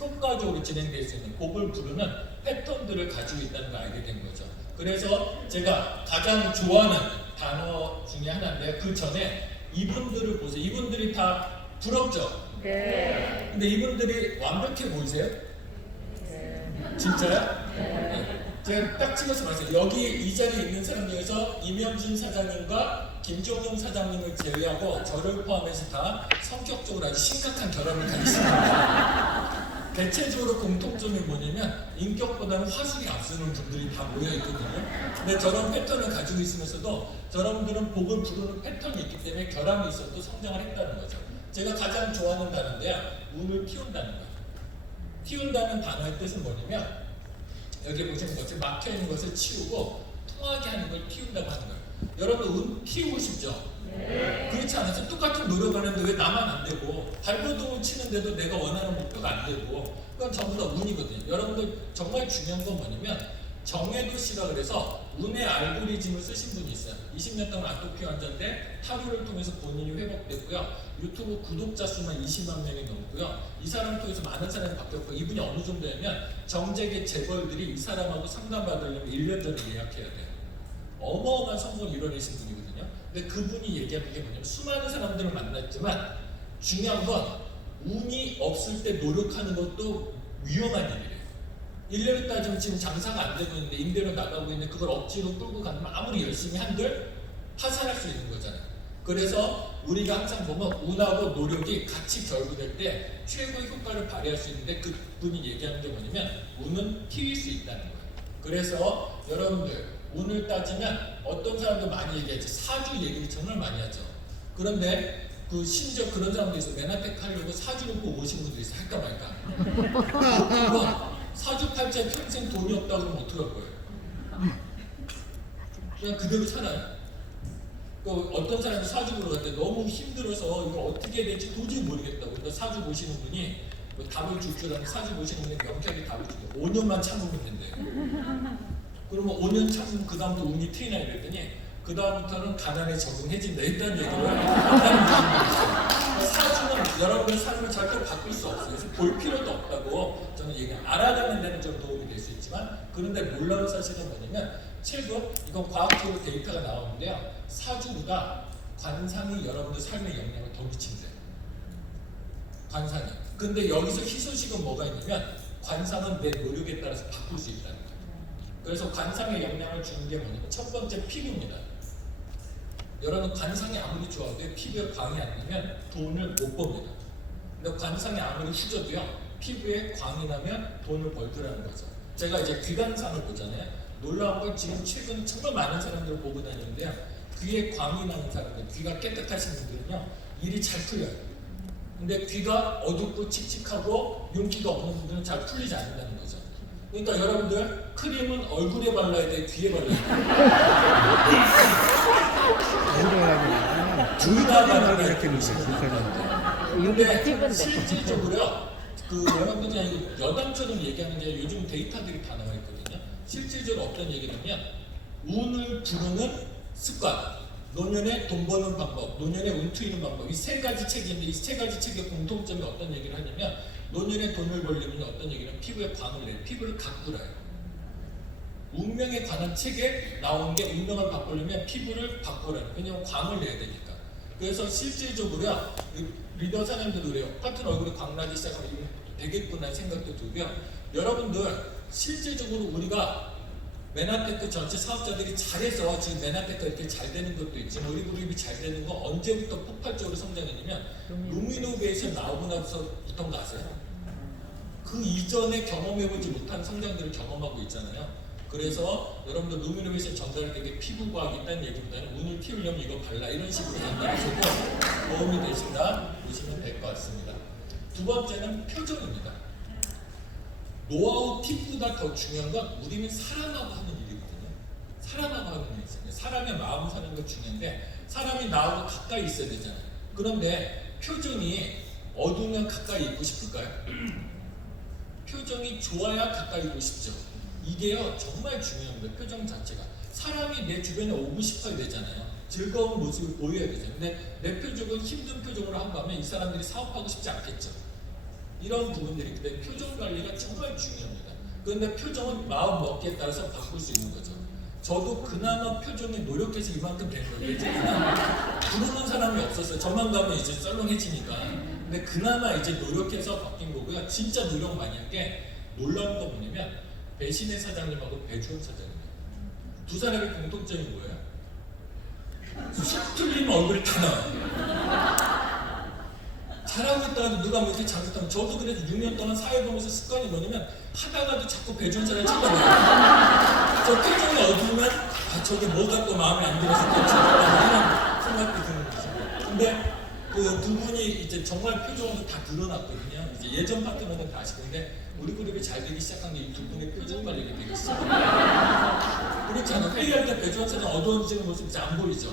효과적으로 진행될 수 있는 곡을 부르는 패턴들을 가지고 있다는 걸 알게 된 거죠. 그래서 제가 가장 좋아하는 단어 중에 하나인데 그 전에 이분들을 보세요. 이분들이 다 부럽죠? 네. 근데 이분들이 완벽해 보이세요? 진짜요? 네. 제가 딱 찍어서 말했어요. 여기 이 자리에 있는 사람 중에서 이명준 사장님과 김종용 사장님을 제외하고 저를 포함해서 다 성격적으로 아주 심각한 결함을 가지십니다. 대체적으로 공통점이 뭐냐면 인격보다는 화술이 앞서는 분들이 다 모여있거든요. 근데 저런 패턴을 가지고 있으면서도 저런들은 곡을 부르는 패턴이 있기 때문에 결함이 있어도 성장을 했다는 거죠. 제가 가장 좋아하는 단어인데요. 운을 띄운다는 거예요. 띄운다는 단어의 뜻은 뭐냐면 여기 보시는 것처럼 막혀있는 것을 치우고 통하게 하는 걸 띄운다고 하는 거예요. 여러분 운 띄우고 싶죠? 네. 그렇지 않아서 똑같은 노력하는데 왜 나만 안 되고 발버둥을 치는데도 내가 원하는 목표가 안 되고 그건 전부 다 운이거든요. 여러분들 정말 중요한 건 뭐냐면 정해도 씨라 그래서 운의 알고리즘을 쓰신 분이 있어요. 20년 동안 아토피 환자인데 하루를 통해서 본인이 회복됐고요. 유튜브 구독자 수만 20만 명이 넘고요. 이 사람을 통해서 많은 사람이 바뀌었고 이분이 어느 정도냐면 정재계 재벌들이 이 사람하고 상담받으려면 1년 전에 예약해야 돼요. 어마어마한 성공을 이뤄내신 분이거든요. 근데 그분이 얘기하는 게 뭐냐면 수많은 사람들을 만났지만 중요한 건 운이 없을 때 노력하는 것도 위험한 일이에요. 1년을 따지면 지금 장사가 안 되고 있는데 임대료 나가고 있는데 그걸 억지로 끌고 가면 아무리 열심히 한들 파산할 수 있는 거잖아요. 그래서 우리가 항상 보면 운하고 노력이 같이 결부될 때 최고의 효과를 발휘할 수 있는데 그분이 얘기하는 게 뭐냐면 운은 튀길 수 있다는 거예요. 그래서 여러분들 운을 따지면 어떤 사람도 많이 얘기하죠. 사주 얘기를 정말 많이 하죠. 그런데 그 심지어 그런 사람도 있어요. 맨하텍 하려고 사주를 꼭 오신 분도 있어요. 할까 말까. 사주팔자에 평생 돈이 없다고 그러면 어떡할 거예요? 그냥 그대로 살아요. 그 어떤 사람이 사주 보러 갈 때 너무 힘들어서 이걸 어떻게 해야 될지 도저히 모르겠다고. 그러니까 사주 보시는 분이 뭐 답을 줄 줄 아는 사주 보시는 분이 명쾌하게 답을 주고 5년만 참으면 된대요. 그러면 5년 참으면 그 다음부터 운이 트이나 이랬더니 그 다음부터는 가난에 적응해진다 했다는 얘기를 한다는 거예요. 사주는 여러분의 삶을 절대 바꿀 수 없어요. 그래서 볼 필요도 없다고 저는 얘기합니다. 알아가는 데는 좀 도움이 될 수 있지만 그런데 놀라운 사실은 뭐냐면 최근 이건 과학적으로 데이터가 나오는데요. 사주보다 관상이 여러분들 삶에 영향을 더 미친대요. 관상이. 근데 여기서 희소식은 뭐가 있냐면 관상은 내 노력에 따라서 바꿀 수 있다는 거예요. 그래서 관상에 영향을 주는 게 뭐냐면 첫 번째 피부입니다. 여러분 관상이 아무리 좋아도 피부에 광이 안 나면 돈을 못 법니다. 근데 관상이 아무리 후져도요 피부에 광이 나면 돈을 벌더라는 거죠. 제가 이제 귀관상을 보잖아요. 놀라운 건 지금 최근 정말 많은 사람들을 보고 다니는데요. 귀에 광이 나는 사람들, 귀가 깨끗하신 분들은요 일이 잘 풀려요. 근데 귀가 어둡고 칙칙하고 윤기가 없는 분들은 잘 풀리지 않는다는 거죠. 그러니까 여러분들 크림은 얼굴에 발라야 돼, 귀에 발라야 돼. 둘 다 발라야 돼. 근데 실질적으로 그 여러분들이 여담처럼 얘기하는 게 요즘 데이터들이 다 나와 있거든요. 실질적으로 어떤 얘기냐면 운을 부르는 습관, 노년에 돈 버는 방법, 노년에 운 트이는 방법, 이 세 가지 책인데 이 세 가지 책의 공통점이 어떤 얘기를 하냐면 노년에 돈을 벌려면 어떤 얘기는 피부에 광을 내요. 피부를 가꾸라요. 운명에 관한 책에 나온 게 운명을 바꾸려면 피부를 바꾸라요. 왜냐면 광을 내야 되니까. 그래서 실질적으로 리더 사장님들도 그래요. 같은 얼굴에 광 나기 시작하면 이거 되겠구나 생각도 들고요. 여러분들 실질적으로 우리가 맨하테크 전체 사업자들이 잘해서 지금 맨하테크가 이렇게 잘 되는 것도 있지만 우리 그룹이 잘 되는 건 언제부터 폭발적으로 성장했냐면 루미노베이션 나오고 나서부터인 거 아세요? 그 이전에 경험해보지 못한 성장들을 경험하고 있잖아요. 그래서 여러분들 루미노베이션 전달되게 피부과학이 있다는 얘기보다는 운을 키우려면 이거 발라 이런 식으로 전달하셔도 도움이 되신다 보시면 될 것 같습니다. 두 번째는 표정입니다. 노하우 팁보다 더 중요한 건 우리는 사람하고 하는 일이거든요. 사람하고 하는 일이 있어요. 사람의 마음 사는 거 중요한데 사람이 나하고 가까이 있어야 되잖아요. 그런데 표정이 어두우면 가까이 있고 싶을까요? 표정이 좋아야 가까이 있고 싶죠. 이게요 정말 중요한 거예요. 표정 자체가. 사람이 내 주변에 오고 싶어야 되잖아요. 즐거운 모습을 보여야 되잖아요. 근데 내 표정은 힘든 표정으로 한번 하면 이 사람들이 사업하고 싶지 않겠죠. 이런 부분들이 근데 표정 정말 중요합니다. 그런데 표정은 마음 먹기에 따라서 바꿀 수 있는 거죠. 저도 그나마 표정에 노력해서 이만큼 된 거예요. 예전에는 부르는 사람이 없었어요. 저만 가면 이제 썰렁해지니까. 근데 그나마 이제 노력해서 바뀐 거고요. 진짜 노력 많이 한 게 놀라운 거 뭐냐면 배신의 사장님하고 배주원 사장님 두 사람의 공통점이 뭐예요? 휙 뚫리면 얼굴이 다 나와요. 잘하고 있다가도 누가 뭐 이렇게 잘못하면 저도 그래도 6년 동안 사회 보면서 습관이 뭐냐면 하다가도 자꾸 배주원 사장님 쳐다봐요. 저 표정이 어두우면 아 저게 뭐가 또 마음에 안 들어서 또 쳐다봐요 이런 생각이 드는 거죠. 근데 그 두 분이 이제 정말 표정도 다 드러났거든요. 이제 예전 파트너는 다 아시는데 우리 그룹이 잘 되기 시작한 게 이 두 분의 표정 관리가 되기 시작합니다. 그렇지 않아요? 회의할 때 배주원 사장 어두워지는 모습이 이제 안 보이죠.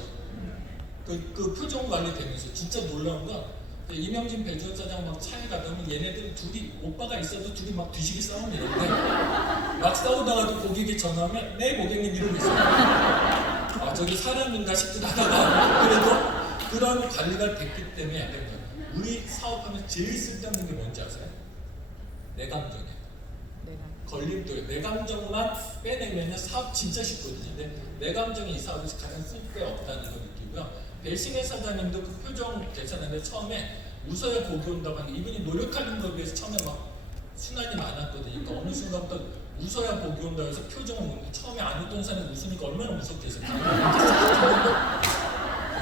그 표정 관리 되면서 진짜 놀라운 건 이명진 배주원 사장 막 차에 가다 보면 얘네들은 둘이 오빠가 있어도 둘이 막 뒤지게 싸움이는데 막 싸우다가도 고객이 전화하면 네 고객님 이러고 있어요. 아 저기 사람인가 싶기도 하다가 그래도 그런 관리가 됐기 때문에 약간 우리 사업하면 제일 쓸데없는 게 뭔지 아세요? 내 감정이에요. 걸림돌. 내 감정만 빼내면 사업 진짜 쉽거든요. 근데 내 감정이 이 사업에서 가장 쓸데없다는 걸 느끼고요. 배신의 사장님도 그 표정 계산하는데 처음에 웃어야 복이 온다고 하는데 이분이 노력하는 것에 비해서 처음에 막 순환이 많았거든요. 그러니까 어느 순간부터 웃어야 복이 온다고 해서 표정을 보는데 처음에 안 웃던 사람이 웃으니까 얼마나 무섭겠어요.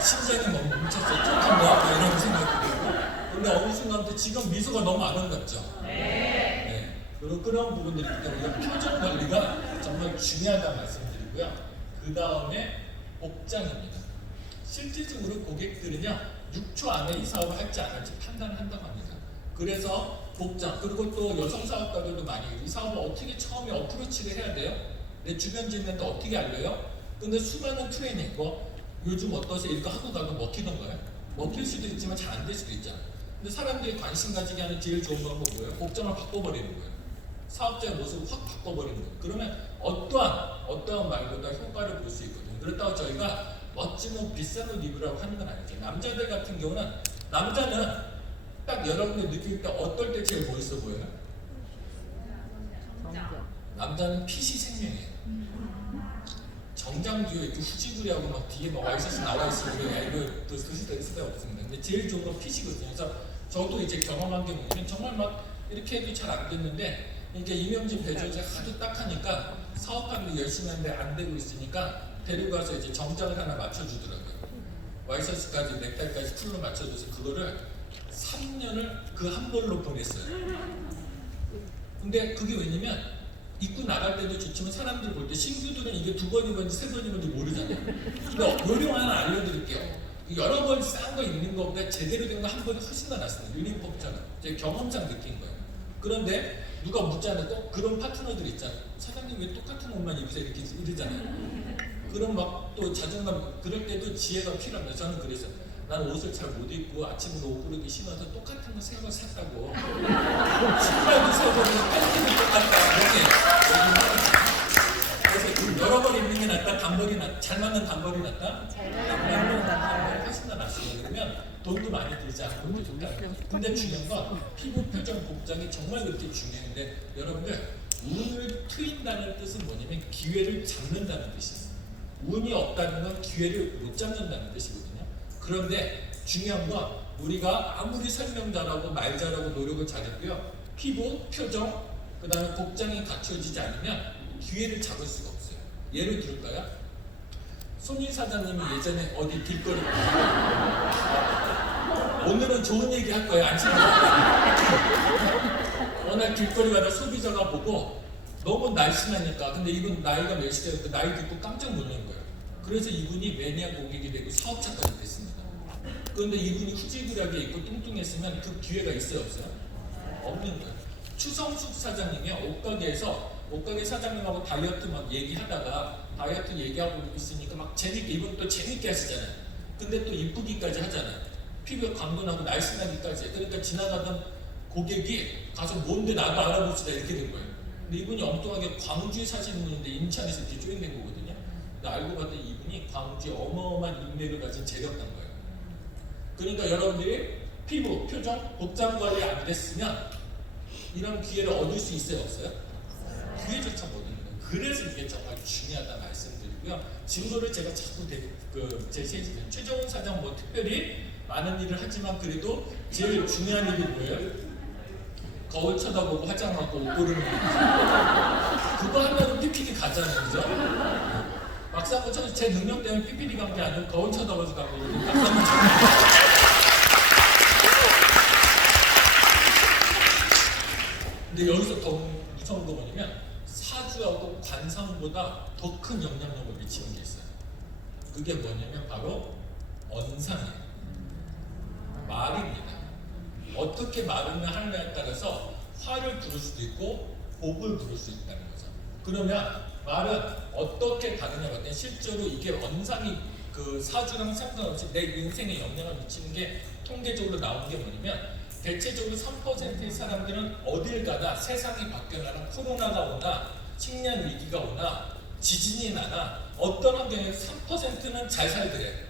심장이 막 멈췄어요. 쫓한 거야? 이런 생각이 들고. 근데 어느 순간부터 지금 미소가 너무 아름답죠. 네. 그리고 그런 부분들이 있기 때문에 표정 관리가 정말 중요하다 말씀드리고요. 그 다음에 복장입니다. 실질적으로 고객들은요 6초 안에 이 사업을 할지 안 할지 판단을 한다고 합니다. 그래서 복장 그리고 또 여성 사업가들도 많이 이 사업을 어떻게 처음에 어프로치를 해야 돼요? 내 주변 지인한테 어떻게 알려요? 근데 수많은 트레이닝 뭐 요즘 어떠세요? 이거 하고 가도 먹히던가요? 먹힐 수도 있지만 잘 안 될 수도 있잖아. 근데 사람들이 관심 가지게 하는 제일 좋은 방법은 뭐예요? 복장을 바꿔버리는 거예요. 사업자의 모습을 확 바꿔버리는 거예요. 그러면 어떠한 말보다 효과를 볼 수 있거든요. 그렇다고 저희가 멋진 옷, 비싼 옷 입으라고 하는 건 아니죠. 남자들 같은 경우는 남자는 딱 여러분들 느낄 때 어떨 때 제일 멋있어 보여요? 남자는 핏이 생명이에요. 정장 뒤에 이렇게 후지부리하고 막 뒤에 막 와이셔츠 나와 있으면 야 이거 또 쓰실 수 없습니다. 근데 제일 좋은 건 핏이거든요. 그래서 저도 이제 경험한 게 뭐냐면 정말 막 이렇게 해도 잘 안 됐는데 이게 이명진 배주원이 하도 딱 하니까 사업하는 열심히 하는데 안 되고 있으니까 데리고 가서 이제 정장을 하나 맞춰주더라고요. 와이셔츠까지 넥타이까지 풀로 맞춰줘서 그거를 3년을 그 한 벌로 보냈어요. 근데 그게 왜냐면 입고 나갈 때도 좋지만 사람들 볼 때 신규들은 이게 두 번 입었는지 세 번 입었는지 모르잖아요. 근데 요령 하나 알려드릴게요. 여러 번 싼 거 입는 것보다 제대로 된 거 한 번이 훨씬 더 낫습니다. 유니폼처럼 제 경험상 느낀 거예요. 그런데 누가 묻잖아요. 꼭 그런 파트너들 있잖아요. 사장님 왜 똑같은 옷만 입으세요? 이렇게 이러잖아요. 그럼 막 또 자존감 그럴 때도 지혜가 필요합니다. 저는 그래서 나는 옷을 잘 못 입고 아침으로 옷 고르기 싫어서 똑같은 거 새 거 샀다고 신발도 새 거고 팬티도 똑같다 이렇게 그래서 여러 번 입는 게 낫다 단벌이 낫다 잘 맞는 단벌이 낫다 잘 맞는 단벌이 훨씬 더 낫습니다. 그러면 돈도 많이 들지 않고 좋다. 근데 중요한 건 피부 표정 복장이 정말 그렇게 중요한데 여러분들 운을 트인다는 뜻은 뭐냐면 기회를 잡는다는 뜻이에요. 운이 없다는 건 기회를 못 잡는다는 뜻이거든요. 그런데 중요한 건 우리가 아무리 설명 잘하고 말 잘하고 노력을 잘했고요. 피부, 표정, 그 다음에 복장이 갖춰지지 않으면 기회를 잡을 수가 없어요. 예를 들을까요? 손인 사장님이 예전에 어디 길거리 오늘은 좋은 얘기 할 거예요. 안심하세요. 어느 길거리 가다 소비자가 보고 너무 날씬하니까 근데 이분 나이가 몇이되었고 나이 듣고 깜짝 놀란 거예요. 그래서 이분이 매니아 고객이 되고 사업자까지 됐습니다. 그런데 이분이 후지부리하게 있고 뚱뚱했으면 그 기회가 있어요 없어요? 없는 거예요. 추성숙 사장님이 옷가게 사장님하고 다이어트 막 얘기하다가 다이어트 얘기하고 있으니까 막 재밌게 이분 또 재밌게 하시잖아요. 근데 또 이쁘기까지 하잖아요. 피부 광분하고 날씬하기까지. 그러니까 지나가던 고객이 가서 뭔데 나도 알아봅시다 이렇게 된 거예요. 근데 이분이 엉뚱하게 광주에 사시는 분인데 인천에서 이렇게 조인된 거거든요. 근데 알고 봤더니 이분이 광주에 어마어마한 인맥을 가진 재력단 거예요. 그러니까 여러분들이 피부, 표정, 복장 관리 안 됐으면 이런 기회를 얻을 수 있어요, 없어요? 기회조차 못 얻는 거예요. 그래서 이게 정말 중요하다 말씀드리고요. 증거를 제가 자꾸 제시해주세요. 최정훈 사장 뭐 특별히 많은 일을 하지만 그래도 제일 중요한 일이 뭐예요? 거울 쳐다보고 화장하고 옷 고르는 거. 그거 하나로 PPD 가잖아요, 그죠? 막상 제 능력 때문에 PPD 간 게 아니고 거울 쳐다봐서 간 거거든요. 근데 여기서 더 무서운 거 뭐냐면 사주하고 관상보다 더 큰 영향력을 미치는 게 있어요. 그게 뭐냐면 바로 언상이에요. 말입니다. 어떻게 말을 하느냐에 따라서 화를 부를 수도 있고 복을 부를 수 있다는 거죠. 그러면 말은 어떻게 다르냐 봤더니 실제로 이게 언상이 그 사주랑 상관없이 내 인생에 영향을 미치는 게 통계적으로 나온 게 뭐냐면 대체적으로 3%의 사람들은 어딜 가나 세상이 바뀌어나나 코로나가 오나 식량 위기가 오나 지진이 나나 어떤 환경에 3%는 잘 살더래.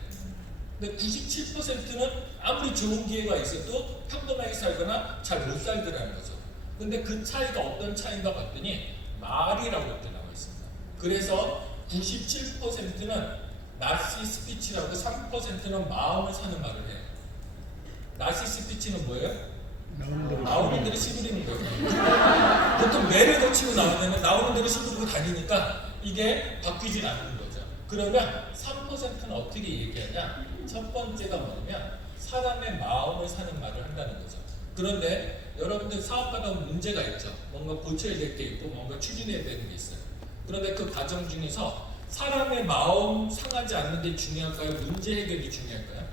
근데 97%는 아무리 좋은 기회가 있어도 평범하게 살거나 잘 못 살더라는 거죠. 근데 그 차이가 어떤 차이인가 봤더니 말이라고 이렇게 나와 있습니다. 그래서 97%는 나시 스피치라고 3%는 마음을 사는 말을 해요. 나시 스피치는 뭐예요? 나오는 대로 시부리는 거예요. 보통 매를 거치고 나오는 대로 시부리고 다니니까 이게 바뀌지 않는 거죠. 그러면 3%는 어떻게 얘기하냐? 첫 번째가 뭐냐면 사람의 마음을 사는 말을 한다는 거죠. 그런데 여러분들 사업하다 보면 문제가 있죠. 뭔가 고쳐야 될 게 있고 뭔가 추진해야 되는 게 있어요. 그런데 그 과정 중에서 사람의 마음 상하지 않는 게 중요할까요? 문제 해결이 중요할까요?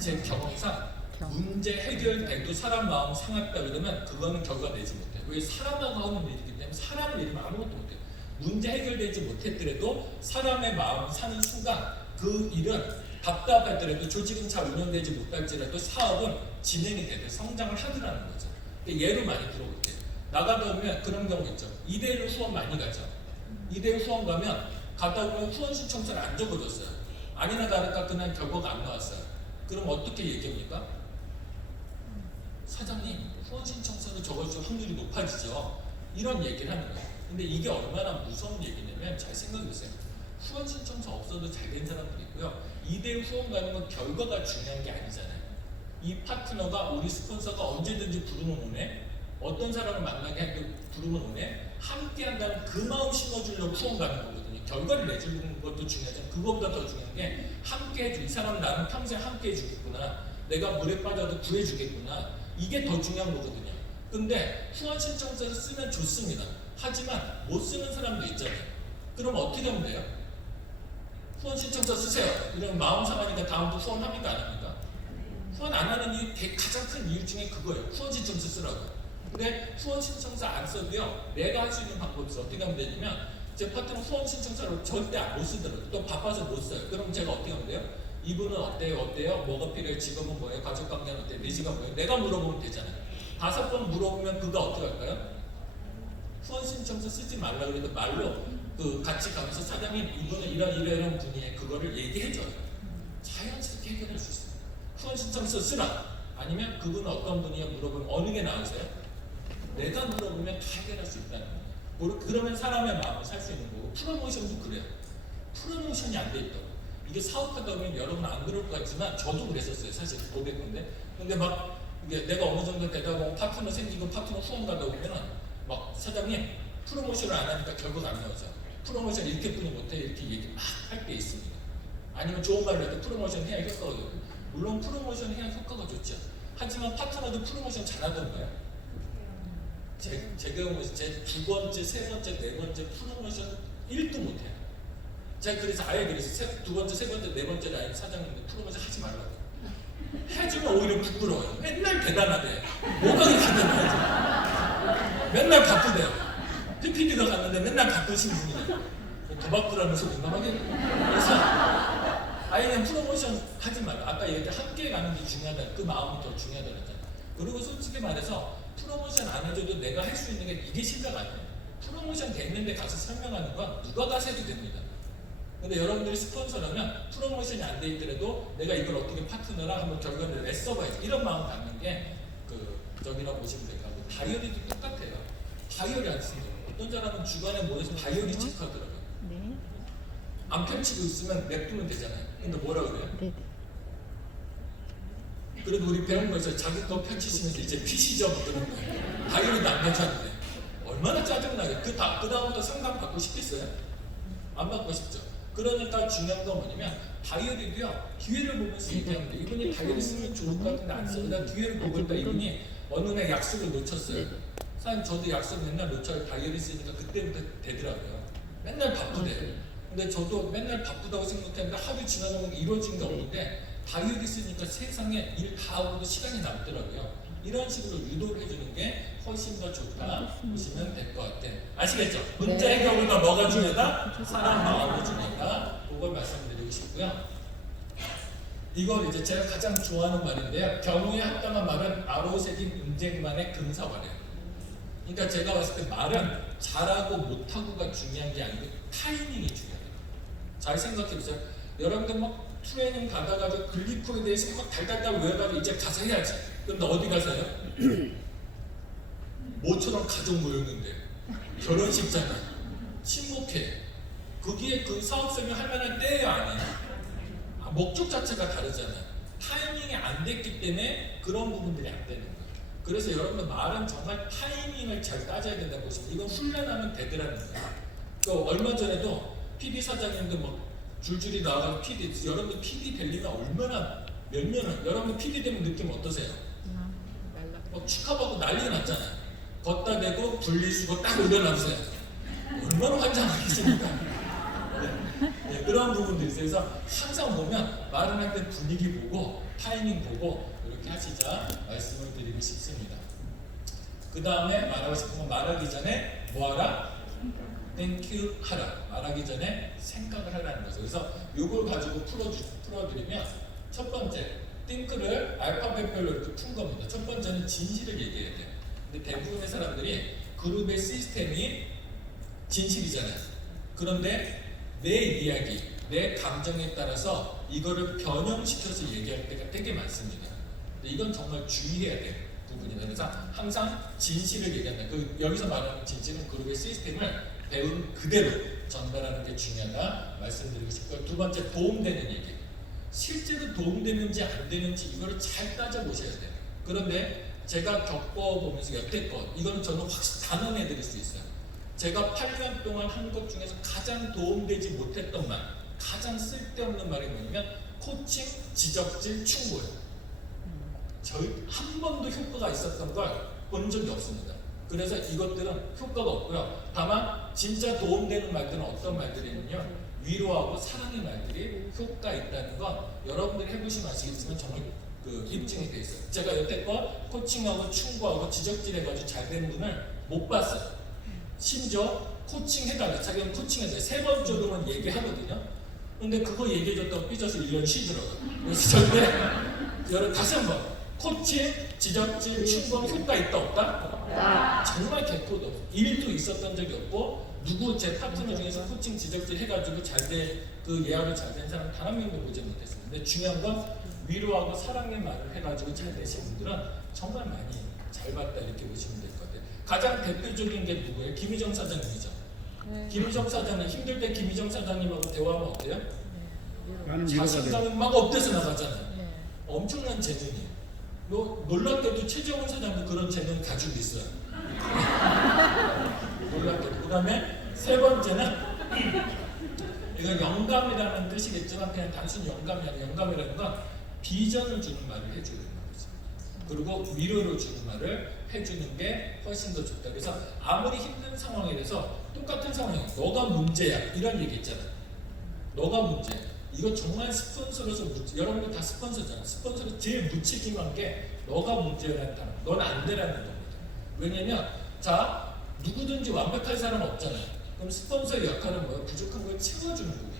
제 경험상 문제 해결돼도 사람 마음 상했다 그러면 그거는 결과 내지 못해요. 왜 사람하고 하는 일이기 때문에 사람을 잃으면 아무것도 못해요. 문제 해결되지 못했더라도 사람의 마음 사는 순간 그 일은 답답하더라도 조직은 잘 운영되지 못할지라도 사업은 진행이 되고 성장을 하더라는 거죠. 예로 많이 들어볼게요. 나가다 보면 그런 경우 있죠. 2대1로 후원 많이 가죠. 2대1 후원 가면 가다 보면 후원 신청서를 안 적어줬어요. 아니나 다를까 그날 결과가 안 나왔어요. 그럼 어떻게 얘기합니까? 사장님 후원 신청서를 적어줄 확률이 높아지죠. 이런 얘기를 하는 거예요. 근데 이게 얼마나 무서운 얘기냐면 잘 생각해보세요. 후원 신청서 없어도 잘 된 사람들이 있고요. 2대1 후원 가는 건 결과가 중요한 게 아니잖아요. 이 파트너가 우리 스폰서가 언제든지 부르면 오네. 어떤 사람을 만나게 해도 부르면 오네. 함께 한다는 그 마음 심어주려고 후원 가는 거거든요. 결과를 내주는 것도 중요하지만 그것보다 더 중요한 게 함께 해줘. 이 사람 나는 평생 함께 해주겠구나. 내가 물에 빠져도 구해주겠구나. 이게 더 중요한 거거든요. 근데 후원 신청서를 쓰면 좋습니다. 하지만 못 쓰는 사람도 있잖아요. 그럼 어떻게 하면 돼요? 후원 신청서 쓰세요. 이러면 마음 상하니까 다음부터 후원 합니까? 안 합니까? 후원 안 하는 이유 가장 큰 이유 중에 그거예요. 후원 신청서 쓰라고. 근데 후원 신청서 안 써도요. 내가 할 수 있는 방법이 있어. 어떻게 하면 되냐면 제 파트너 후원 신청서를 절대 못 쓰더라고요. 또 바빠서 못 써요. 그럼 제가 어떻게 하면 돼요? 이분은 어때요? 뭐가 필요해? 직업은 뭐예요? 가족관계는 어때요? 네 지가 뭐예요? 내가 물어보면 되잖아요. 5번 물어보면 그가 어떻게 할까요? 후원 신청서 쓰지 말라 그래도 말로 그 같이 가면서 사장님 이분은 이런 분이에요. 그거를 얘기해줘요. 자연스럽게 해결할 수 있어요. 후원 신청서 쓰라. 아니면 그분은 어떤 분이에요? 물어보면 어느 게 나으세요? 내가 물어보면 다 해결할 수 있다는 거예요. 그러면 사람의 마음을 살 수 있는 거고 프로모션도 그래요. 프로모션이 안 돼 있다고. 이게 사업하다 보면 여러분 안 그럴 것 같지만 저도 그랬었어요. 사실 고백인데. 근데 막 이게 내가 어느 정도 되다 보면 파트너 생기고 파트너 후원 가다 보면은 막 사장님 프로모션을 안 하니까 결과가 안 나오죠. 프로모션 이렇게뿐이 못해 이렇게 얘기 막 할 게 있습니다. 아니면 좋은 말로 해도 프로모션 해야 효과가 좋고 물론 프로모션 해야 효과가 좋죠. 하지만 파트너도 프로모션 잘하던가요? 제 경우에 제 두 번째, 세 번째, 네 번째 프로모션 1도 못해요. 제가 그래서 아예 그래서 두 번째, 세 번째, 네 번째 라인 사장님들 프로모션 하지 말라고. 해주면 오히려 부끄러워요. 맨날 대단하대. 뭐가 그렇게 대단하지? 맨날 바쁘대요. PPD가 갔는데 맨날 바쁘신 분이에요. 도박부라면서 민감하게. 그래서 아예 그냥 프로모션 하지 말라. 아까 얘기했던 함께 가는 게 중요하다. 그 마음이 더 중요하다 그랬잖아요. 그리고 솔직히 말해서 프로모션 안 해줘도 내가 할 수 있는 게 이게 실력 아니에요. 프로모션 됐는데 가서 설명하는 건 누가 가서 해도 됩니다. 근데 여러분들이 스폰서라면 프로모션이 안 돼 있더라도 내가 이걸 어떻게 파트너랑 한번 결과를 내 써봐야지. 이런 마음 갖는 게 저기라고 보시면 될 것 같고 다이어리도 똑같아요. 다이어리 안 쓰는 거예요. 어떤 사람은 주간에 모여서 다이어리 체크하더라고요. 네. 안 펼치고 있으면 냅두면 되잖아요. 근데 뭐라 그래요? 네. 그래도 우리 배운 거에서 자기 거 펼치시면서 이제 피시죠 그러는 거예요. 다이어리도 안 펼쳤는데 얼마나 짜증나게. 그 다음부터 상담 받고 싶겠어요? 안 받고 싶죠. 그러니까 중요한 건 뭐냐면 다이어리도요 기회를 보면서 얘기하는데 이분이 다이어리 쓰면 좋을 것 같은데 안 써요. 나 기회를 보고 있다. 이분이 어느 날 약속을 놓쳤어요. 사실 저도 약속 맨날 놓쳐요. 다이어리 쓰니까 그때부터 되더라고요. 맨날 바쁘대요. 근데 저도 맨날 바쁘다고 생각했는데 하루 지나가면 이루어진 게 없는데 다이어리 쓰니까 세상에 일 다 하고도 시간이 남더라고요. 이런 식으로 유도를 해주는 게 훨씬 더 좋다 보시면 될 것 같아요. 아시겠죠? 문자 해결보다 뭐가 중요하다? 사람 마음이 중요하다. 그걸 말씀드리고 싶고요. 이걸 이제 제가 가장 좋아하는 말인데요. 경우에 합당한 말은 아로새긴 음쟁만의 금사과래요. 그러니까 제가 봤을 때 말은 잘하고 못하고가 중요한 게 아니고 타이밍이 중요해요. 잘 생각해보세요. 여러분들 막 트레이닝 받아가지고 글리코에 대해서 막 달달달 외워가지고 이제 가서 해야지. 그런데 어디 가서요? 모처럼 가족 모였는데 결혼식잖아. 친목회. 거기에 그 사업성이 할 만한 때예요, 아니에요? 목적 자체가 다르잖아요. 타이밍이 안 됐기 때문에 그런 부분들이 안 되는 거예요. 그래서 여러분들 말은 정말 타이밍을 잘 따져야 된다고 보시면 이건 훈련하면 되더라는 거예요. 그 얼마 전에도 PD 사장님도 뭐 줄줄이 나와서 PD, 여러분들 PD 되려면 얼마나 몇 년을, 여러분들 PD 되면 느낌 어떠세요? 축하받고 난리 났잖아요. 걷다 대고 분리수거 딱 올려놔보세요. 얼마나 환장하겠습니까? 네, 그런 부분들이 있어요. 그래서 항상 보면 말을 할 때 분위기 보고 타이밍 보고 이렇게 하시자 말씀을 드리고 싶습니다. 그 다음에 말하고 싶은 건 말하기 전에 뭐하라? 땡큐 하라. 말하기 전에 생각을 하라는 거죠. 그래서 이걸 가지고 풀어드리면 첫 번째 think를 알파벳별로 이렇게 푼 겁니다. 첫 번째는 진실을 얘기해야 돼요. 근데 대부분의 사람들이 그룹의 시스템이 진실이잖아요. 그런데 내 이야기, 내 감정에 따라서 이거를 변형시켜서 얘기할 때가 되게 많습니다. 근데 이건 정말 주의해야 될 부분이다. 그래서 항상 진실을 얘기한다. 여기서 말하는 진실은 그룹의 시스템을 배운 그대로 전달하는 게 중요하다 말씀드리고 싶고요. 두 번째, 도움되는 얘기. 실제로 도움되는지 안 되는지 이거를 잘 따져보셔야 돼요. 그런데 제가 겪어보면서 여태껏 이거는 저는 확실히 단언해 드릴 수 있어요. 제가 8년 동안 한 것 중에서 가장 도움되지 못했던 말, 가장 쓸데없는 말이 뭐냐면 코칭, 지적질, 충고예요. 저희 한 번도 효과가 있었던 걸 본 적이 없습니다. 그래서 이것들은 효과가 없고요. 다만 진짜 도움되는 말들은 어떤 말들이냐면요, 위로하고 사랑의 말들이 효과 있다는 건 여러분들이 해보시면 아시겠지만 정말 입증이 돼 있어요. 제가 여태껏 코칭하고 충고하고 지적질해가지고 잘 된 분을 못 봤어요. 심지어 코칭해달라, 자기는 코칭해달라 3번 정도는 얘기하거든요. 근데 그거 얘기해줬다고 삐져서 1년 쉬더라고요. 그래서 절대 여러분 다시 한번 코칭, 지적질, 충고는 효과 있다 없다? 정말 개코도 없어. 일도 있었던 적이 없고 누구 제 파트너 중에서 코칭, 지적질 해가지고 잘된 그 예약을 잘 된 사람 단 한 명도 보지 못했어요. 근데 중요한 건 위로하고 사랑의 말을 해가지고 잘 되신 분들은 정말 많이 잘 봤다 이렇게 보시면 될 것 같아요. 가장 대표적인 게 누구예요? 김희정 사장님이죠. 김희정 사장님 힘들 때 김희정 사장님하고 대화하면 어때요? 자신감이 막 업돼서 나가잖아요. 엄청난 재능이에요. 놀랍게도 최정훈 사장도 그런 재능을 가지고 있어요. 놀랍게도. 그 다음에 세 번째는 이건 영감이라는 뜻이겠지만 그냥 단순 영감이 아니라 영감이라는 건 비전을 주는 말을 해주는 거죠. 그리고 위로를 주는 말을 해주는 게 훨씬 더 좋다. 그래서 아무리 힘든 상황에 대해서 똑같은 상황이야. 너가 문제야. 이런 얘기 있잖아. 너가 문제야. 이거 정말 스폰서로서 여러분들 다 스폰서잖아. 스폰서로 제일 무책임한 게 너가 문제라는 단어. 넌 안 되라는 겁니다. 왜냐면 자 누구든지 완벽할 사람은 없잖아요. 그럼 스폰서의 역할은 뭐예요? 부족한 걸 채워주는 거거든요.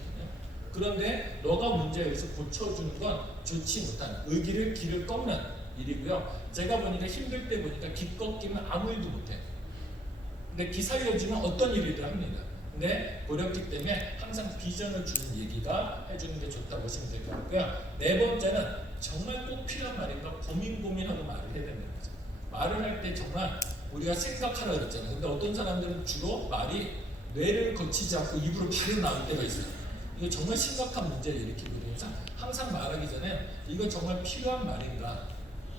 그런데 너가 문제에 의해서 고쳐주는 건 좋지 못한 의기를 길을 꺾는 일이고요. 제가 보니까 힘들 때 보니까 기 꺾이면 아무 일도 못해. 근데 기 살려주면 어떤 일이든 합니다. 근데 어렵기 때문에 항상 비전을 주는 얘기가 해주는 게 좋다고 보시면 될 것 같고요. 네 번째는 정말 꼭 필요한 말인가 고민하고 말을 해야 되는 거죠. 말을 할 때 정말 우리가 생각하라 그랬잖아요. 근데 어떤 사람들은 주로 말이 뇌를 거치지 않고 입으로 바로 나올 때가 있어요. 이거 정말 심각한 문제를 일으키거든요. 항상 말하기 전에 이거 정말 필요한 말인가?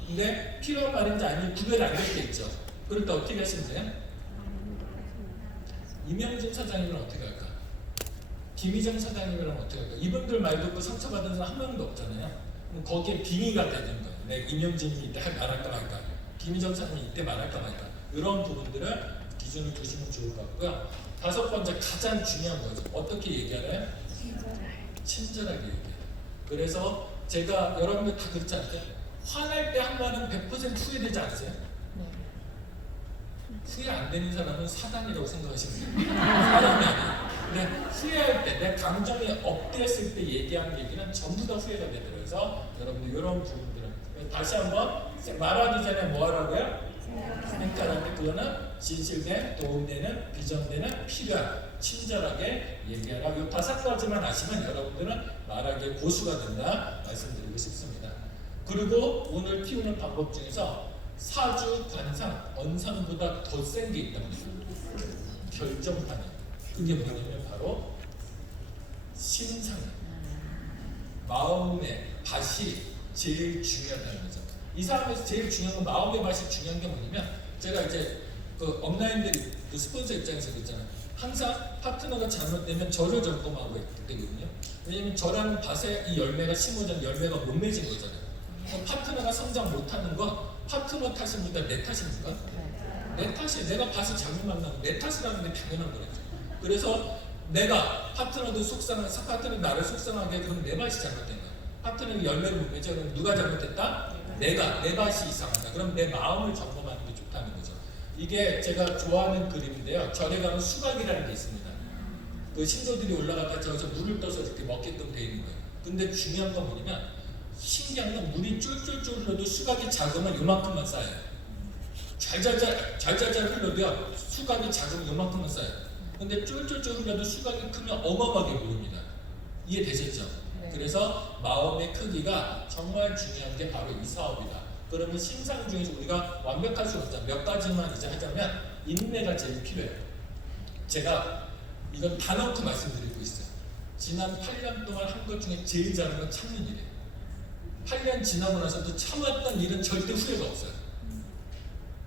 근데 필요한 말인지 아니면 구별 안 될 때 있죠. 그럴 때 어떻게 하시면 돼요? 이명진 사장님은 어떻게 할까? 김희정 사장님이랑 어떻게 할까? 이분들 말 듣고 상처받은 사람 한 명도 없잖아요. 그럼 거기에 빙의가 되는 거예요. 내 이명진이 이때 말할까 말까, 김희정 사장님이 이때 말할까 말까. 이런 부분들을 기준을 두시면 좋을 것 같고요. 다섯 번째 가장 중요한 거죠. 어떻게 얘기하나요? 친절하게 얘기해요. 그래서 제가 여러분들 다 그렇지 않아요? 화날 때 한 말은 100% 후회되지 않으세요? 후회 안 되는 사람은 사단이라고 생각하시면 돼요. 사람이 아니에요. 근데 후회할 때, 내 감정이 업됐을 때 얘기한 얘기는 전부 다 후회가 되더라고요. 그래서 여러분들 이런 부분들은 다시 한번 말하기 전에 뭐 하라고요? 생각하는데 그거는 진실된, 도움되는, 비전되는, 필요한, 친절하게 얘기하라. 이 다섯 가지만 아시면 여러분들은 말하기에 고수가 된다 말씀드리고 싶습니다. 그리고 오늘 키우는 방법 중에서 사주, 관상, 언상보다 더 센 게 있답니다. 결정하는. 그게 뭐냐면 바로 심상. 마음의 밭이 제일 중요하다는 거죠. 이 사람에서 제일 중요한 건 마음의 밭이 중요한 게 뭐냐면, 제가 이제 그 업라인들이 그 스폰서 입장에서 그랬잖아요. 항상 파트너가 잘못되면 저를 점검하고 있거든요. 왜냐면 저라는 밭에 이 열매가 심어진 열매가 못 맺은 거잖아요. 파트너가 성장 못하는 건 파트너 탓입니까? 내 탓입니까? 내 탓이에요. 내가 밭을 잘못 만나면 내 탓이라는 게 당연한 거죠. 그래서 내가 파트너도 속상한, 파트너 나를 속상하게 그럼 내 밭이 잘못된 거야. 파트너가 열매를 못 맺어. 그럼 누가 잘못됐다? 내가, 내 밭이 이상하다. 그럼 내 마음을 점검하는 게 좋다는 거죠. 이게 제가 좋아하는 그림인데요. 절에 가면 수박이라는 게 있습니다. 그 신도들이 올라갔다 저기서 물을 떠서 이렇게 먹게끔 되어 있는 거예요. 근데 중요한 건 뭐냐면, 신기한 건 물이 쫄쫄쫄 흘러도 수박이 작으면 요만큼만 쌓여요. 잘잘잘 흘러도요, 수박이 작으면 요만큼만 쌓여요. 근데 쫄쫄쫄 흘러도 수박이 크면 어마어마하게 보입니다. 이해되셨죠? 네. 그래서 마음의 크기가 정말 중요한 게 바로 이 사업이다. 그러면 신상 중에서 우리가 완벽할 수 없다. 몇 가지만 이제 하자면 인내가 제일 필요해요. 제가 이건 단언코 말씀드리고 있어요. 지난 8년 동안 한 것 중에 제일 잘한 건 참는 일이에요. 8년 지나고 나서도 참았던 일은 절대 후회가 없어요.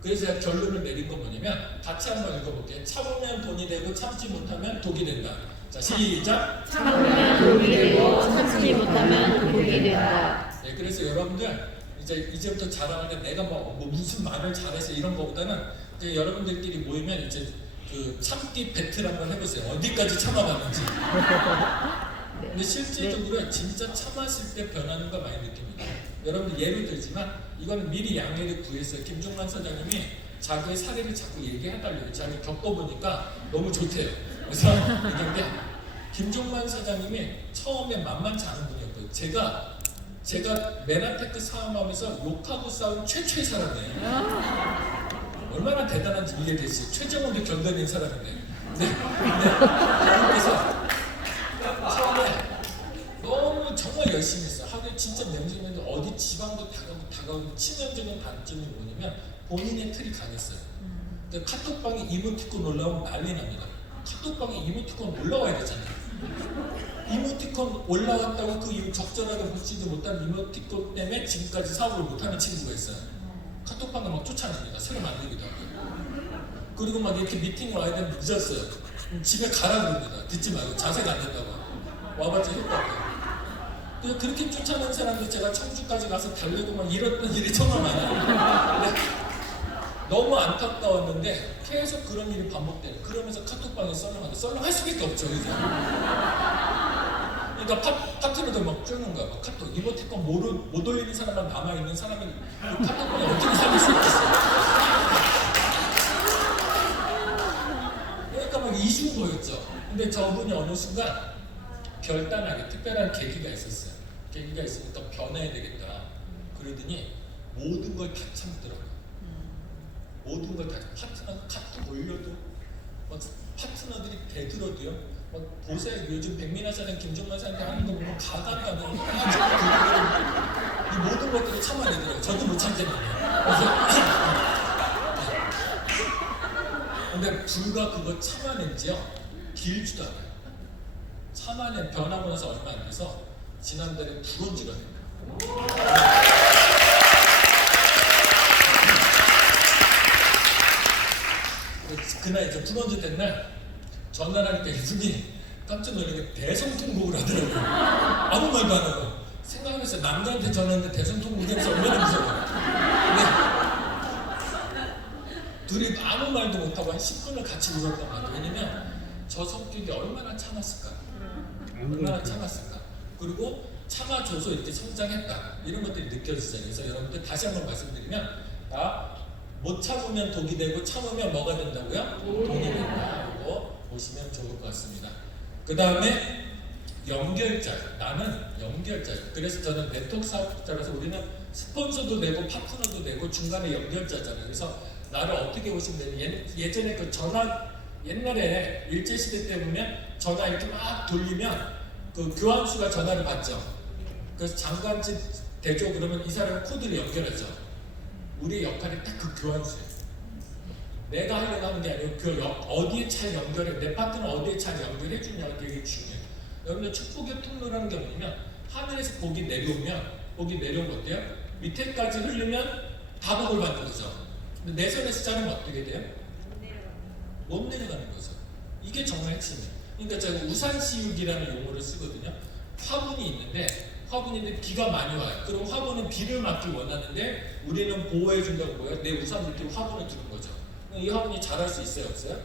그래서 제가 결론을 내린 건 뭐냐면, 같이 한번 읽어볼게요. 참으면 돈이 되고 참지 못하면 독이 된다. 자, 시작! 참으면 독이 되고 참지 못하면 독이 된다. 네, 그래서 여러분들 이제부터 자랑할 때 내가 뭐 무슨 말을 잘해서 이런 거보다는 이제 여러분들끼리 모이면 이제 그 참기 배틀 한번 해보세요. 어디까지 참아봤는지. 근데 실질적으로 진짜 참았을 때 변하는 거 많이 느낍니다. 여러분들 예를 들지만 이거는 미리 양해를 구했어요. 김종만 사장님이 자기의 사례를 자꾸 얘기해달래요. 자기 겪어보니까 너무 좋대요. 그래서 얘기인데, 김종만 사장님이 처음에 만만치 않은 분이었고요. 제가 맨하테크 사업하면서 욕하고 싸운 최초의 사람이에요. 얼마나 대단한지 이해됐어요. 최정원도 견뎌낸 사람인데. 그래서 처음에 너무 정말 열심히 했어요. 하루에 진짜 명심했는데 어디 지방도 다가오고 치명적인 단점이 뭐냐면 본인의 틀이 강했어요. 근데 카톡방에 이모티콘 올라오면 난리 납니다. 카톡방에 이모티콘 올라와야 되잖아요. 이모티콘 올라왔다고 그 이후 적절하게 보지도 못한 이모티콘 때문에 지금까지 사업을 못하는 친구가 있어요. 카톡방에 막 쫓아냅니다. 새로 만들기도 하고. 그리고 막 이렇게 미팅 와야 되면 늦었어요. 집에 가라 그럽니다. 듣지 말고 자세가 안 된다고. 와봤자 효과가. 그래서 그렇게 쫓아낸 사람들 제가 청주까지 가서 달래고 막 이랬던 일이 정말 많아요. 너무 안타까웠는데 계속 그런 일이 반복돼요. 그러면서 카톡방에 썰렁할 수밖에 없죠. 그죠? 그러니까 파트너들 막 쫄는 거야. 막 카톡 이모티콘 못 올리는 사람만 남아있는 사람이 그 카톡방에 어떻게 살릴 수 있겠어요? 그러니까 막 이중 보였죠. 근데 저분이 어느 순간 결단하게 특별한 계기가 있었어요. 계기가 있으면 또 변해야 되겠다. 그러더니 모든 걸 다 참더라고요. 모든 걸 다 파트너 카톡 올려도 막 파트너들이 대들어도요. 막 보세요. 요즘 백민아 사장, 김종만 사장 하는 거 보면 가관이 안 나고 이 모든 것들을 참아내더라고요. 저도 못 참겠네요. 그래서 근데 불과 그거 참아낸지요 길지도 않아요. 참아낸 변하고 나서 얼마 안 돼서 지난달에 불온지가 됩니다. 그날 이제 불온지 된 날 전화를 하니까 이분이 깜짝 놀라게 대성통곡을 하더라고요. 아무 말도 안 하고. 생각해보세요. 남자한테 전화했는데 대성통곡에서 얼마나 무서워요. 근데 둘이 아무 말도 못하고 한 10분을 같이 울었단 말이에요. 왜냐면 저 성격이 얼마나 참았을까. 얼마나 참았을까. 그리고 참아줘서 이렇게 성장했다. 이런 것들이 느껴지잖아요. 그래서 여러분들 다시 한번 말씀드리면 못 참으면 독이 되고 참으면 뭐가 된다고요? 돈이 된다. 이거 보시면 좋을 것 같습니다. 그 다음에 연결자. 나는 연결자. 그래서 저는 네트워크 사업자라서 우리는 스폰서도 내고 파트너도 내고 중간에 연결자잖아요. 그래서 나를 어떻게 보시면 되냐면 예전에 그 전화 옛날에 일제시대 때 보면 전화 이렇게 막 돌리면 그 교환수가 전화를 받죠. 그래서 장관집 대조 그러면 이 사람 코드를 연결하죠. 우리의 역할이 딱 그 교환수예요. 내가 하려고 하는 게 아니고 그 어디에 잘 연결해, 내 파트너 어디에 잘 연결해 주냐가 되게 중요해요. 여러분들 축복의 통로라는 게 뭐냐면 하늘에서 복이 내려오면 복이 내려온 거 어때요? 밑에까지 흐르면 다 복을 받는 거죠. 근데 내 손에서 자르면 어떻게 돼요? 못 내려가는 거죠. 이게 정말 핵심이에요. 그러니까 제가 우산 씌우기라는 용어를 쓰거든요. 화분이 있는데 화분인데 비가 많이 와요. 그럼 화분은 비를 막기 원하는데 우리는 보호해준다고 뭐예요? 내 우산 밑에 화분을 두는 거죠. 이 화분이 자랄 수 있어요? 없어요?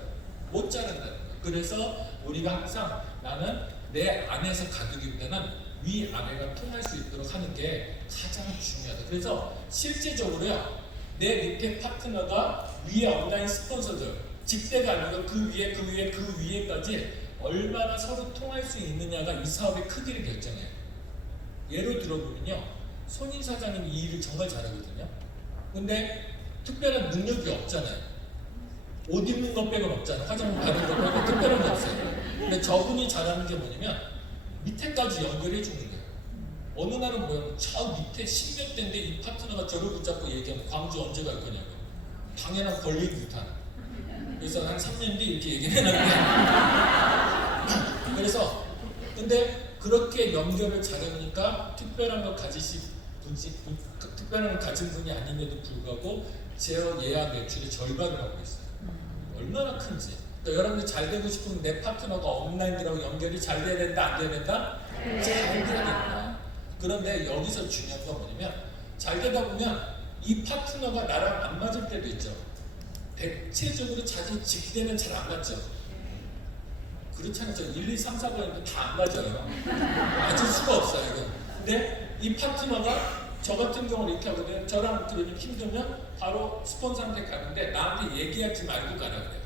못 자란다는 거예요. 그래서 우리가 항상 나는 내 안에서 가두기 때는 위아래가 통할 수 있도록 하는 게 가장 중요하다. 그래서 실제적으로요. 내 밑에 파트너가 위에 온라인 스폰서들 직대가 아니고 그 위에 그 위에 그 위에까지 얼마나 서로 통할 수 있느냐가 이 사업의 크기를 결정해요. 예를 들어보면요. 손인 사장님이 이 일을 정말 잘하거든요. 근데 특별한 능력이 없잖아요. 옷 입는 것 빼고는 없잖아요. 화장품 바르는 것 빼고 특별한 게 없어요. 근데 저분이 잘하는 게 뭐냐면 밑에까지 연결해 주는 거예요. 어느 날은 뭐예요? 저 밑에 10몇 대인데 이 파트너가 저를 붙잡고 얘기하면 광주 언제 갈 거냐고. 당연한 권리 부탄. 그래서 한 3년 뒤 이렇게 얘기를 해놨는데 그래서 근데 그렇게 연결을 잘해보니까 특별한 걸 특별한 걸 가진 분이 아님에도 불구하고 제어 예약 매출의 절반을 하고 있어요. 얼마나 큰지. 그러니까 여러분들 잘 되고 싶으면 내 파트너가 온라인들하고 연결이 잘 돼야 된다, 안 돼야 된다? 잘 돼야 된다. 그런데 여기서 중요한 건 뭐냐면 잘 되다 보면 이 파트너가 나랑 안 맞을 때도 있죠. 대체적으로 자기 직대는 잘 안 맞죠. 그렇잖아요. 1, 2, 3, 4번인데 다 안 맞아요. 맞을 수가 없어요. 이건. 근데 이 파트너가 저 같은 경우는 이렇게 하거든요. 저랑 그러니 힘들면 바로 스폰서한테 가는데 나한테 얘기하지 말고 가라 그래요.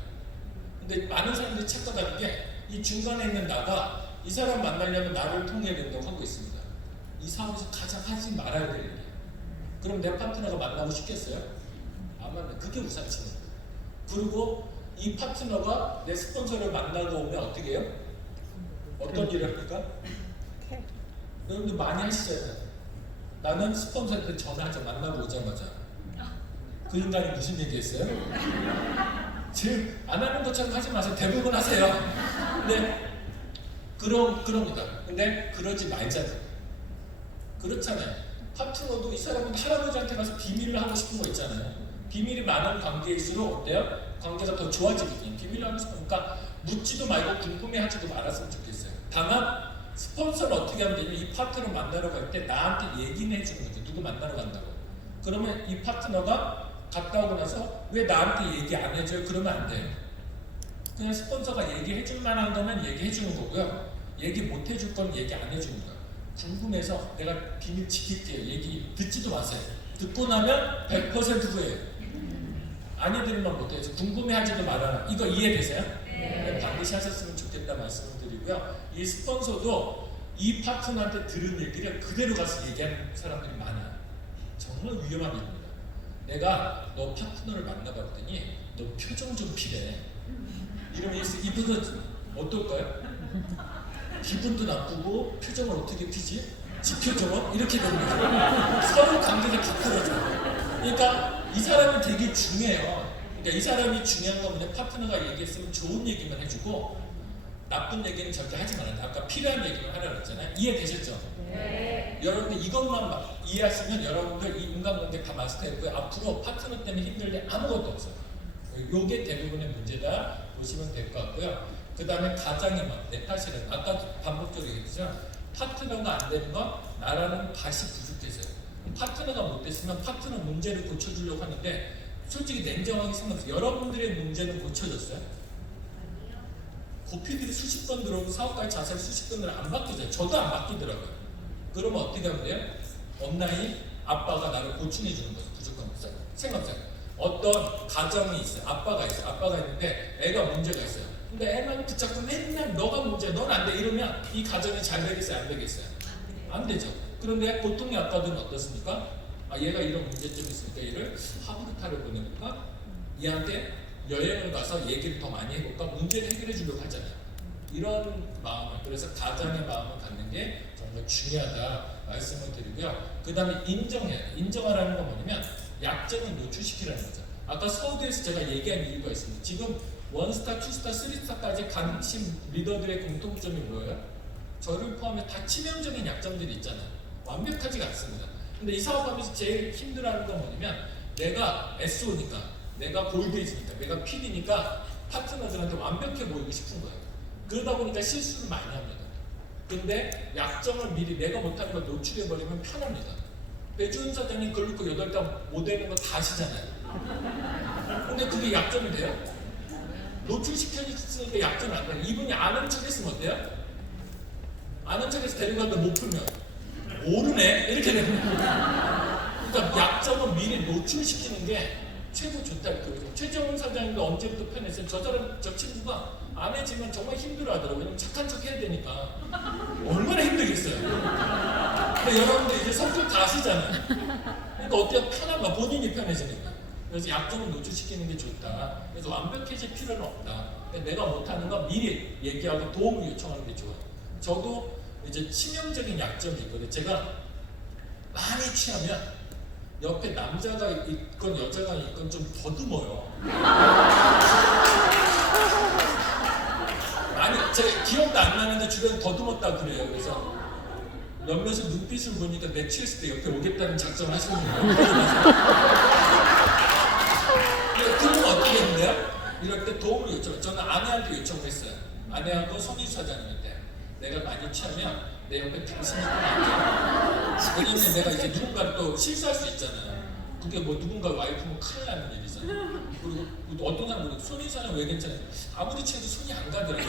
근데 많은 사람들이 착각하는 게 이 중간에 있는 나가 이 사람 만나려면 나를 통해야 된다고 하고 있습니다. 이 사업에서 가장 하지 말아야 될 일이에요. 그럼 내 파트너가 만나고 싶겠어요? 안 만나. 그게 우산치는 거예요. 그리고 이 파트너가 내 스폰서를 만나고 오면 어떻게 해요? 어떤 일을 합니까? 여러분들 많이 하시잖아요. 나는 스폰서한테 전화하자 만나고 오자마자 그 인간이 무슨 얘기했어요? 지금 안 하는 것처럼 하지 마세요. 대부분 하세요. 근데 그럽니다. 근데 그러지 말자고요. 그렇잖아요. 파트너도 이 사람은 할아버지한테 가서 비밀을 하고 싶은 거 있잖아요. 비밀이 많은 관계일수록 어때요? 관계가 더 좋아지거든요. 비밀을 하고 싶으니까 묻지도 말고 궁금해하지도 말았으면 좋겠어요. 다만 스폰서를 어떻게 하면 되냐면 이 파트너 만나러 갈 때 나한테 얘기는 해주는 거죠. 누구 만나러 간다고. 그러면 이 파트너가 갔다 오고 나서 왜 나한테 얘기 안 해줘요? 그러면 안 돼요. 그냥 스폰서가 얘기해줄 만한 거면 얘기해주는 거고요. 얘기 못 해줄 건 얘기 안 해주는 거예요. 궁금해서 내가 비밀 지킬게요. 얘기 듣지도 마세요. 듣고 나면 100% 후회해요. 아니들만 못해서 궁금해하지도 말아라. 이거 이해되세요? 네. 반드시 하셨으면 좋겠다 말씀을 드리고요. 이 스폰서도 이 파트너한테 들은 얘기를 그대로 가서 얘기하는 사람들이 많아요. 정말 위험한 일입니다. 내가 너 파트너를 만나봤더니 너 표정 좀 피래. 이러면 이분은 어떨까요? 기분도 나쁘고 표정을 어떻게 피지? 지표정은 이렇게 되는 거죠. 서로 관계가 다 틀어져요. 그러니까 이 사람은 되게 중요해요. 그러니까 이 사람이 중요한 건 뭐냐, 파트너가 얘기했으면 좋은 얘기만 해주고 나쁜 얘기는 절대 하지 말아야. 아까 필요한 얘기만 하라고 했잖아요. 이해되셨죠? 네. 여러분들 이것만 이해하시면 여러분들 이 인간관계 다 마스터했고요. 앞으로 파트너 때문에 힘들 일 아무것도 없어요. 요게 대부분의 문제다 보시면 될 것 같고요. 그 다음에 가장의 내 탓이라는, 아까 반복적으로 얘기했지만 파트너가 안 되는 건 나라는 밭이 부족해서요. 파트너가 못 됐으면 파트너 문제를 고쳐주려고 하는데 솔직히 냉정하게 생각해서 여러분들의 문제는 고쳐졌어요? 고피들이 수십 번 들어오고 사업가의 자세를 수십 번을 안 바뀌잖아요. 저도 안 바뀌더라고요. 그러면 어떻게 하면 돼요? 온라인 아빠가 나를 보충해 주는 거죠. 무조건 생각해요. 어떤 가정이 있어요. 아빠가 있어요. 아빠가 있는데 애가 문제가 있어요. 근데 애만 붙잡고 맨날 너가 문제야, 넌 안 돼 이러면 이 가정이 잘 되겠어요? 안 되겠어요? 안 되죠. 그런데 보통의 아빠들은 어떻습니까? 아, 얘가 이런 문제점이 있으니까 얘를 하브르타를 보내볼까? 얘한테 여행을 가서 얘기를 더 많이 해볼까? 문제를 해결해 주려고 하잖아요. 이런 마음을, 그래서 가장의 마음을 갖는 게 정말 중요하다 말씀을 드리고요. 그 다음에 인정해요. 인정하라는 건 뭐냐면 약점을 노출시키라는 거죠. 아까 서울대에서 제가 얘기한 이유가 있습니다. 지금 원스타, 투스타, 쓰리스타까지 가신 리더들의 공통점이 뭐예요? 저를 포함해 다 치명적인 약점들이 있잖아요. 완벽하지가 않습니다. 근데 이 사업하면서 제일 힘들어하는 건 뭐냐면 내가 SO니까, 내가 골드이니까, 내가 PD니까 파트너들한테 완벽해 보이고 싶은 거예요. 그러다 보니까 실수를 많이 합니다. 근데 약점을 미리 내가 못하는 걸 노출해버리면 편합니다. 배주은 사장님 걸리고 8달 못 되는 거 다 아시잖아요. 근데 그게 약점이 돼요? 노출시켜주니까 약점이 안 돼요. 이분이 아는 척 했으면 어때요? 아는 척해서 데려가도 못 풀면 모르네? 이렇게 되는 거예요. 그러니까 약점은 미리 노출시키는 게 최고 좋다. 그래서 최정훈 사장님도 언제부터 편했어요? 저 친구가 안 해지면 정말 힘들어하더라고요. 왜냐면 착한 척 해야 되니까. 얼마나 힘들겠어요. 근데 여러분들 이제 성격 다 아시잖아요. 그러니까 어때요? 편한가? 본인이 편해지니까. 그래서 약점을 노출시키는 게 좋다. 그래서 완벽해질 필요는 없다. 내가 못하는 건 미리 얘기하고 도움을 요청하는 게 좋아요. 저도 이제 치명적인 약점이 있거든요. 제가 많이 취하면 옆에 남자가 있건 여자가 있건 좀 더듬어요. 아니, 제가 기억도 안 나는데 주변에 더듬었다 그래요. 그래서 옆에서 눈빛을 보니까 내 취했을 때 옆에 오겠다는 작전을 하시는 거예요. 그러면 어떻게 했는데요? 이럴 때 도움을 요청. 저는 아내한테 요청을 했어요. 아내하고 손희 사장님한테 내가 많이 취하면 내 옆에 당신이 있으면 안 돼. 왜냐면 내가 이제 누군가를 또 실수할 수 있잖아요. 그게 뭐 누군가 와이프면 큰일 나는 일이잖아요. 그리고 어떤 사람은 손희 사장 왜 괜찮아요? 아무리 취해도 손이 안 가더라고요.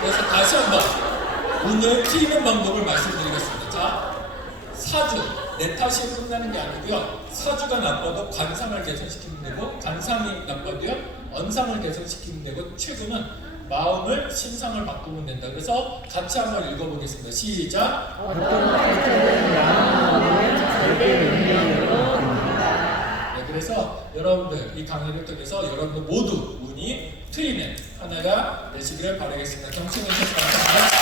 그래서 다시 한번 오늘 튀는 방법을 말씀드리겠습니다. 자, 사주, 내 탓이 끝나는 게 아니고요. 사주가 나빠도 관상을 개선시키면 되고, 관상이 나빠도요 언상을 개선시키면 되고, 최고는 마음을 신상을 바꾸면 된다. 그래서 같이 한번 읽어보겠습니다. 시작. 어떤 발전은 마음을 절대 능력으로 합니다. 네, 그래서 여러분들 이 강의를 통해서 여러분들 모두 운이 트이는 하나가 되시기를 바라겠습니다. 경청해 주셔서 감사합니다.